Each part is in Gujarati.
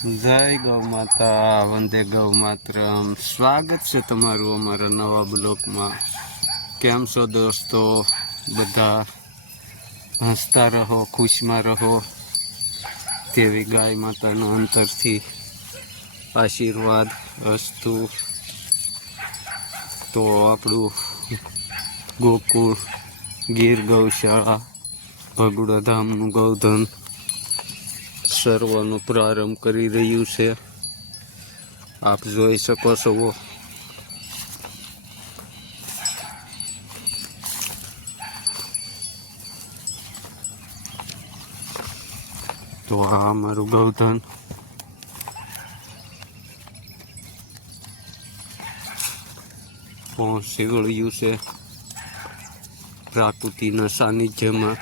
જય ગૌ માતા, વંદે ગૌ માતરમ. સ્વાગત છે તમારું અમારા નવા બ્લોકમાં. કેમ છો દોસ્તો? બધા હસતા રહો, ખુશમાં રહો તેવી ગાય માતાનો અંતરથી આશીર્વાદ અસ્તુ. તો આપણું ગોકુળ ગીર ગૌશાળા ભગુડા ધામનું ગૌધન સર્વનો પ્રારંભ કરી રહ્યું છે. આપ જોઈ શકો છો. તો આ અમારું ગૌધન પહોંચી વળ્યું છે પ્રાકૃતિના સાનિધ્યમાં.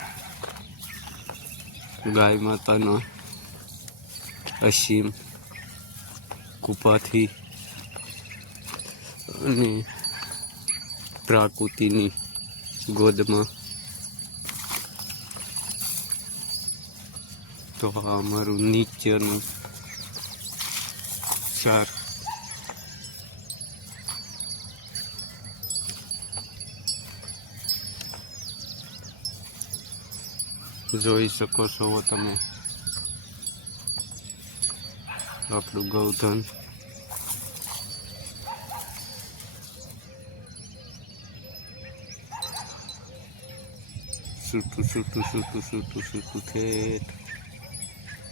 ગાય માતાના અસીમ કૃપાથી અને પ્રકૃતિની ગોદમાં. તો આ અમારું નીચેનું ચાર જોઈ શકો છો તમે આપણું ગૌધન. છૂટું છૂટું છૂટું છૂટું છૂટું ઠેઠ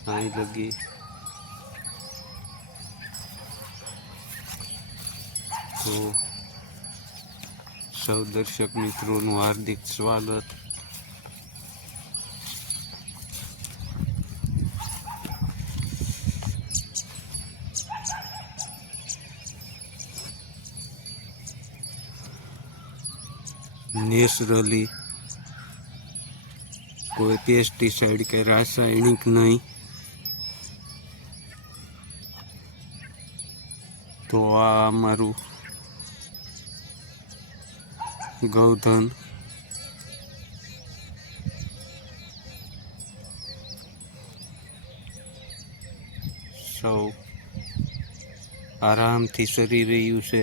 અહીં લગી. તો સૌ દર્શક મિત્રોનું હાર્દિક સ્વાગત. નેચરલી કોઈ પેસ્ટિસાઇડ કે રાસાયણિક નહીં. તો આ અમારું ગૌધન સૌ આરામથી સરી રહ્યું છે.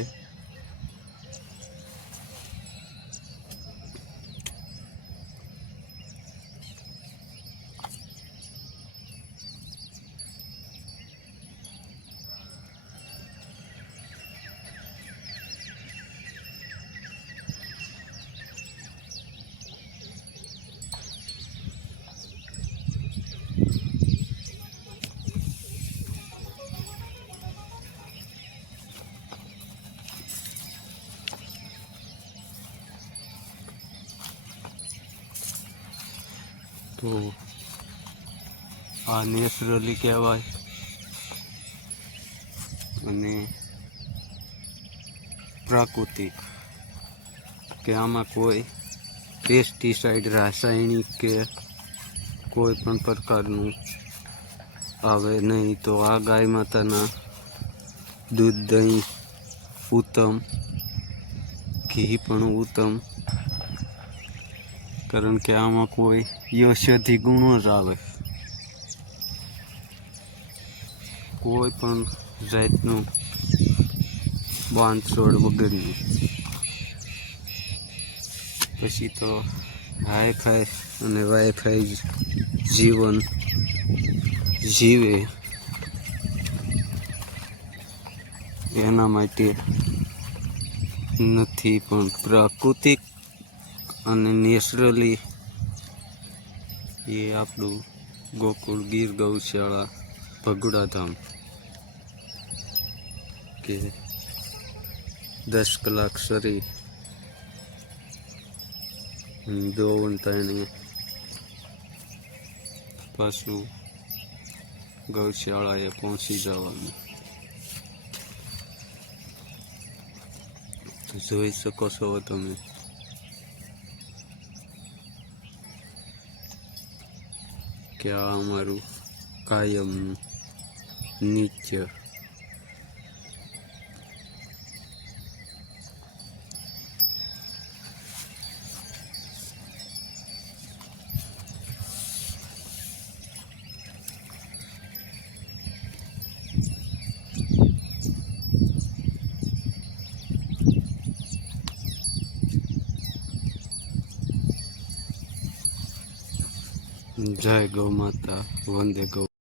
તો આ નેચરલી કહેવાય અને પ્રાકૃતિક કે આમાં કોઈ પેસ્ટિસાઇડ રાસાયણિક કે કોઈ પણ પ્રકારનું આવે નહીં. તો આ ગાય માતાના દૂધ દહીં ઉત્તમ, ઘી પણ ઉત્તમ, કારણ કે આમાં કોઈ ઔષધિ ગુણો જ આવે. કોઈ પણ જાતનું બાંધછોડ વગરનું. પછી તો હાઈફાઈ અને વાઈફાઈ જીવન જીવે એના માટે નથી, પણ પ્રાકૃતિક અને નેચરલી એ આપણું ગોકુળ ગીર ગૌશાળા ભગુડા ધામ કે 10 કલાક સરી દોવનતાને પાછું ગૌશાળાએ પહોંચી જવાનું. જોઈ શકો છો તમે કે આ અમારું કાયમનું નિત્ય જય ગૌ માતા, વંદે ગૌ.